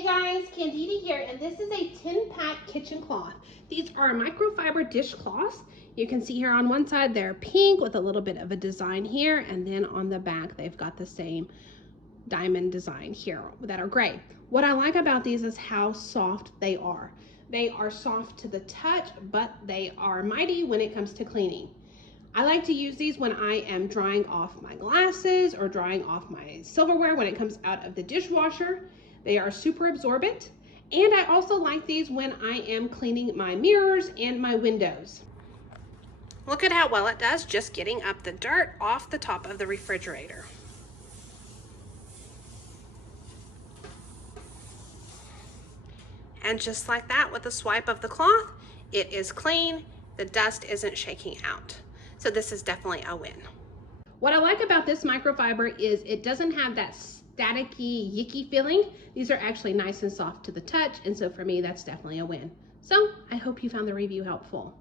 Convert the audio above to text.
Hey guys, Candida here, and this is a 10-pack kitchen cloth. These are microfiber dishcloths. You can see here on one side they're pink with a little bit of a design here, and then on the back they've got the same diamond design here that are gray. What I like about these is how soft they are. They are soft to the touch, but they are mighty when it comes to cleaning. I like to use these when I am drying off my glasses or drying off my silverware when it comes out of the dishwasher. They are super absorbent, and I also like these when I am cleaning my mirrors and my windows. Look at how well it does just getting up the dirt off the top of the refrigerator. And just like that, with a swipe of the cloth, it is clean. The dust isn't shaking out. So this is definitely a win. What I like about this microfiber is it doesn't have that staticky, yicky feeling. These are actually nice and soft to the touch, and so for me, that's definitely a win. So I hope you found the review helpful.